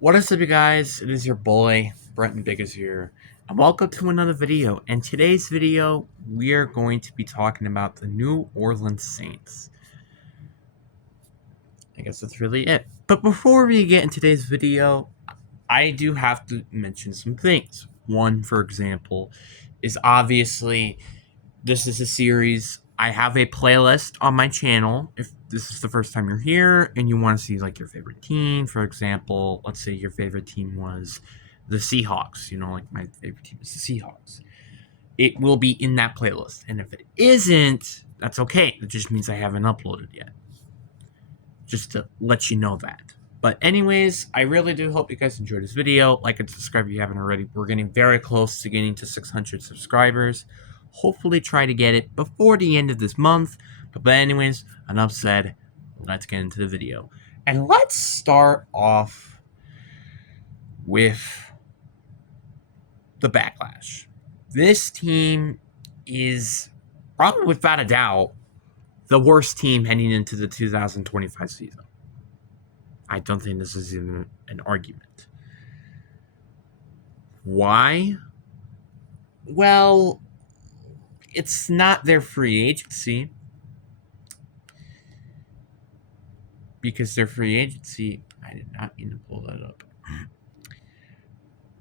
What is up, you guys? It is your boy, Brenton Biggers here, and welcome to another video. In today's video, we are going to be talking about the New Orleans Saints. I guess that's really it. But before we get in today's video, I do have to mention some things. One, for example, is obviously this is a series. I have a playlist on my channel. If this is the first time you're here and you want to see like your favorite team, for example, let's say your favorite team was the Seahawks. Like my favorite team is the Seahawks. It will be in that playlist. And if it isn't, that's okay. It just means I haven't uploaded yet. Just to let you know that. But anyways, I really do hope you guys enjoyed this video. Like and subscribe if you haven't already. We're getting very close to getting to 600 subscribers. Hopefully try to get it before the end of this month. But anyways, enough said. Let's get into the video. And let's start off with the backlash. This team is probably without a doubt the worst team heading into the 2025 season. I don't think this is even an argument. Why? Well, it's not their free agency. Because their free agency, I did not mean to pull that up.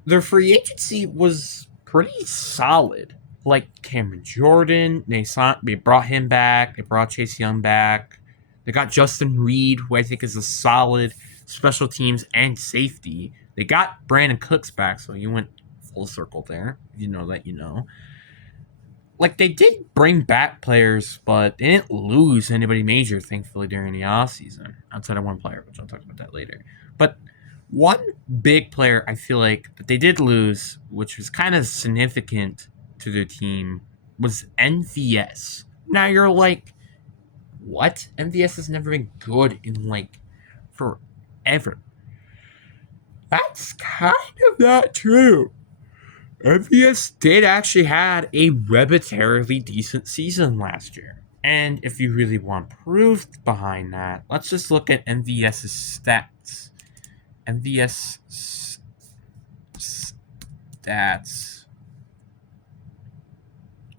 Their free agency was pretty solid. Like Cameron Jordan, they brought him back. They brought Chase Young back. They got Justin Reed, who I think is a solid special teams and safety. They got Brandon Cooks back, so you went full circle there. If you know that, you know. Like, they did bring back players, but they didn't lose anybody major, thankfully, during the offseason, outside of one player, which I'll talk about that later. But one big player I feel like that they did lose, which was kind of significant to their team, was MVS. Now you're like, what? MVS has never been good in, like, forever. That's kind of not true. MVS did actually had a relatively decent season last year. And if you really want proof behind that, let's just look at MVS's stats. MVS stats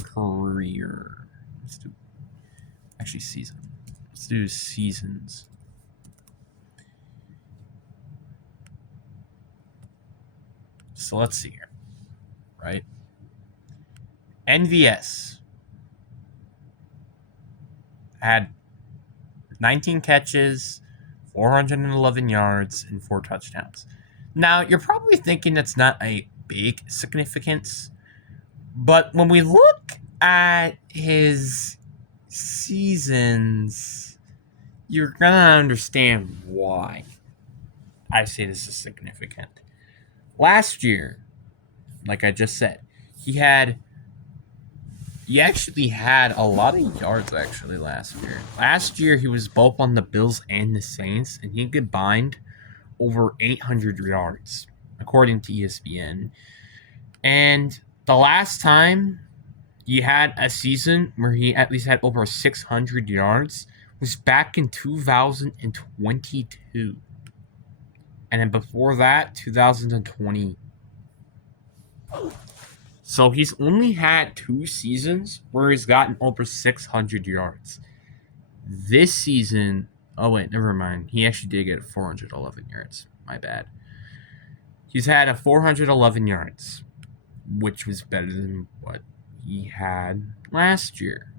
career. Let's do actually season. Let's do seasons. So let's see here. Right? MVS had 19 catches, 411 yards, and 4 touchdowns. Now, you're probably thinking that's not a big significance, but when we look at his seasons, you're going to understand why I say this is significant. Last year, like I just said, he actually had a lot of yards actually last year. Last year he was both on the Bills and the Saints, and he combined over 800 yards, according to ESPN. And the last time he had a season where he at least had over 600 yards was back in 2022. And then before that, 2020. So he's only had 2 seasons where he's gotten over 600 yards. This season, oh wait, never mind. He actually did get 411 yards. My bad. He's had a 411 yards, which was better than what he had last year.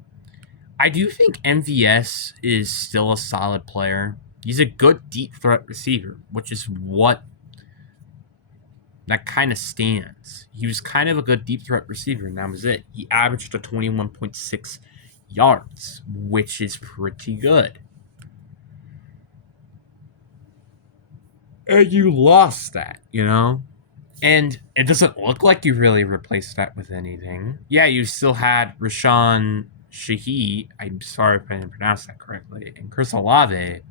I do think MVS is still a solid player. He's a good deep threat receiver, which is what that kind of stands. He was kind of a good deep threat receiver, and that was it. He averaged a 21.6 yards, which is pretty good. And you lost that, And it doesn't look like you really replaced that with anything. Yeah, you still had Rashawn Shaheed. I'm sorry if I didn't pronounce that correctly. And Chris Olave.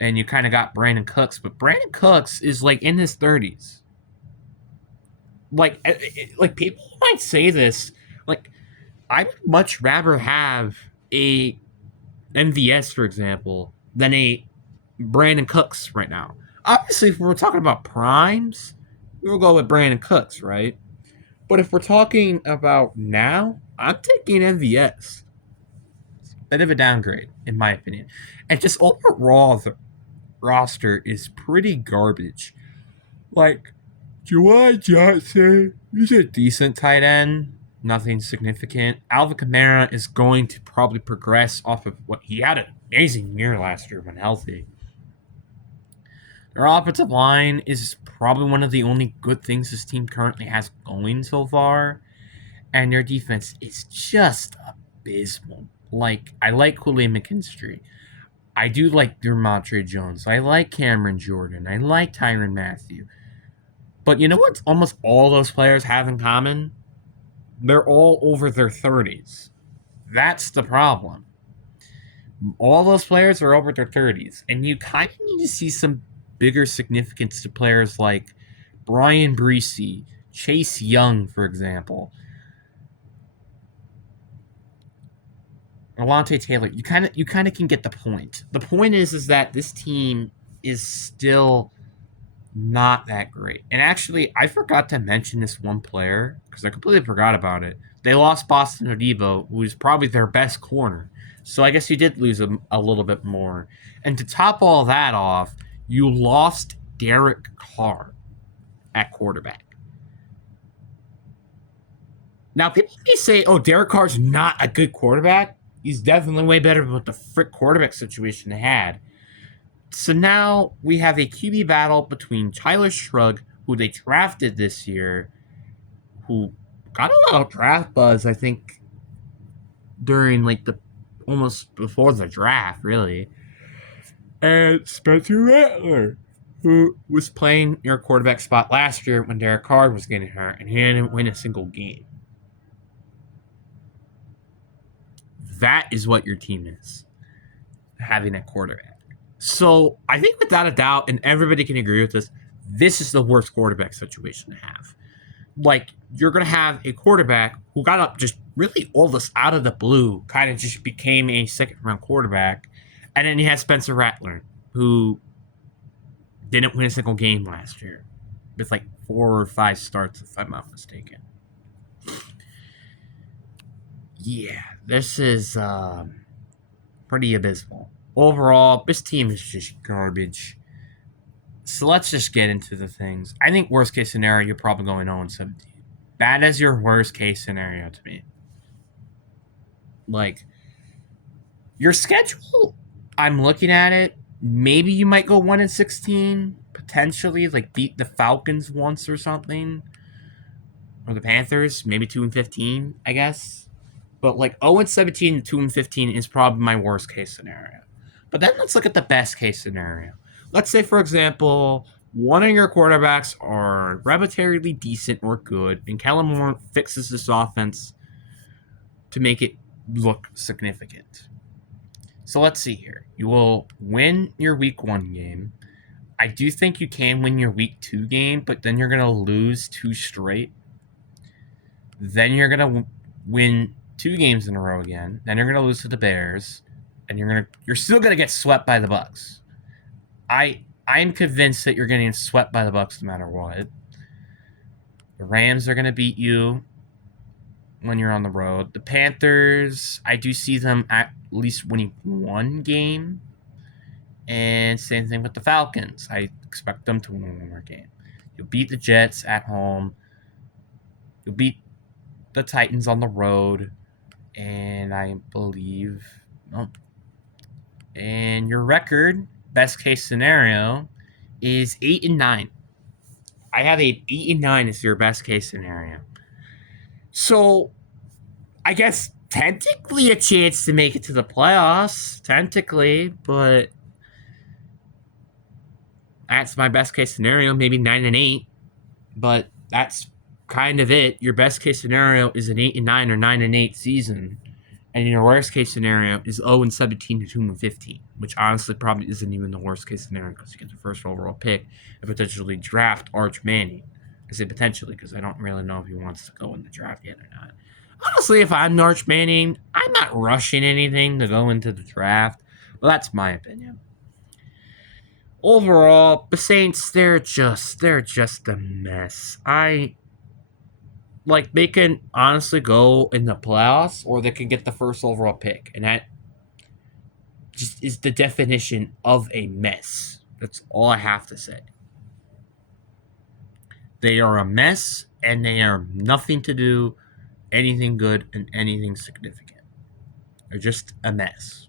And you kind of got Brandon Cooks, but Brandon Cooks is like in his 30s. Like people might say this, like I'd much rather have a MVS, for example, than a Brandon Cooks right now. Obviously, if we're talking about primes, we'll go with Brandon Cooks, right? But if we're talking about now, I'm taking MVS. Bit of a downgrade, in my opinion. And just overall, the roster is pretty garbage. Like, Juwan Johnson, he's a decent tight end. Nothing significant. Alvin Kamara is going to probably progress off of what he had an amazing year last year when healthy. Their offensive line is probably one of the only good things this team currently has going so far. And their defense is just abysmal. Like, I like William McKinstry. I do like Dermontre Jones. I like Cameron Jordan. I like Tyron Matthew. But you know what almost all those players have in common? They're all over their 30s. That's the problem. All those players are over their 30s. And you kind of need to see some bigger significance to players like Brian Breesy, Chase Young, for example. Alontae Taylor, you kind of can get the point. The point is that this team is still not that great. And actually, I forgot to mention this one player because I completely forgot about it. They lost Boston Odebo, who's probably their best corner. So I guess you did lose a little bit more. And to top all that off, you lost Derek Carr at quarterback. Now, people may say, oh, Derek Carr's not a good quarterback. He's definitely way better than what the frick quarterback situation they had. So now we have a QB battle between Tyler Shrug, who they drafted this year, who got a lot of draft buzz, I think, during like the almost before the draft, really. And Spencer Rattler, who was playing your quarterback spot last year when Derek Carr was getting hurt, and he didn't win a single game. That is what your team is, having a quarterback. So I think without a doubt, and everybody can agree with this is the worst quarterback situation to have. Like, you're going to have a quarterback who got up just really all this out of the blue, kind of just became a second round quarterback. And then you have Spencer Rattler, who didn't win a single game last year with like 4 or 5 starts, if I'm not mistaken. Yeah, this is pretty abysmal. Overall, this team is just garbage. So let's just get into the things. I think worst case scenario, you're probably going 0-17. That is your worst case scenario to me. Like, your schedule, I'm looking at it. Maybe you might go 1-16, potentially, like beat the Falcons once or something. Or the Panthers, maybe 2-15, I guess. But like 0-17 to 2-15 is probably my worst case scenario. But then let's look at the best case scenario. Let's say, for example, one of your quarterbacks are relatively decent or good, and Kellen Moore fixes this offense to make it look significant. So let's see here. You will win your week 1 game. I do think you can win your week 2 game, but then you're going to lose 2 straight. Then you're going to win 2 games in a row again. Then you're going to lose to the Bears, and you're still going to get swept by the Bucs. I'm convinced that you're getting swept by the Bucs no matter what. The Rams are going to beat you when you're on the road. The Panthers, I do see them at least winning 1 game. And same thing with the Falcons. I expect them to win 1 more game. You'll beat the Jets at home. You'll beat the Titans on the road. And I believe... Oh, and your record, best case scenario, is 8-9. I have 8-9 as your best case scenario. So, I guess technically a chance to make it to the playoffs, technically, but that's my best case scenario, maybe 9-8, but that's kind of it. Your best case scenario is an 8-9 or 9-8 season, and your worst case scenario is 0-17 to 2-15, which honestly probably isn't even the worst case scenario because you get the first overall pick and potentially draft Arch Manning. I say potentially because I don't really know if he wants to go in the draft yet or not. Honestly, if I'm Arch Manning, I'm not rushing anything to go into the draft, but that's my opinion. overall, the Saints, they're just a mess. They can honestly go in the playoffs or they can get the first overall pick, and that just is the definition of a mess. That's all I have to say. They are a mess, and they are nothing to do anything good and anything significant. They're just a mess.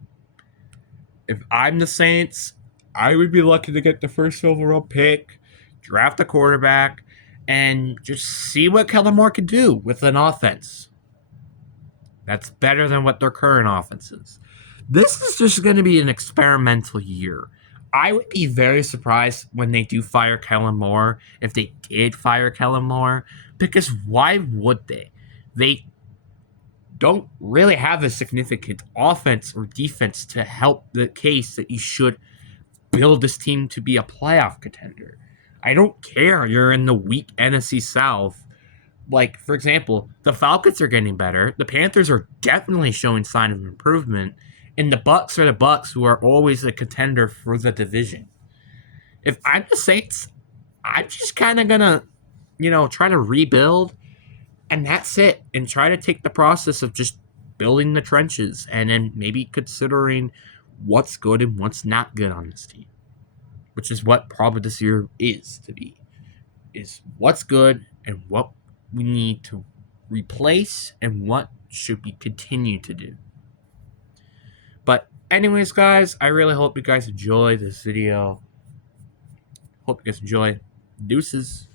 If I'm the Saints, I would be lucky to get the first overall pick, draft a quarterback, and just see what Kellen Moore can do with an offense. That's better than what their current offense is. This is just going to be an experimental year. I would be very surprised when they do fire Kellen Moore, if they did fire Kellen Moore, because why would they? They don't really have a significant offense or defense to help the case that you should build this team to be a playoff contender. I don't care you're in the weak NFC South. Like, for example, the Falcons are getting better. The Panthers are definitely showing sign of improvement. And the Bucks are the Bucks, who are always a contender for the division. If I'm the Saints, I'm just kind of gonna, try to rebuild, and that's it. And try to take the process of just building the trenches, and then maybe considering what's good and what's not good on this team, which is what probably this year is to be. Is what's good and what we need to replace and what should we continue to do. But anyways, guys, I really hope you guys enjoy this video. Hope you guys enjoy. Deuces.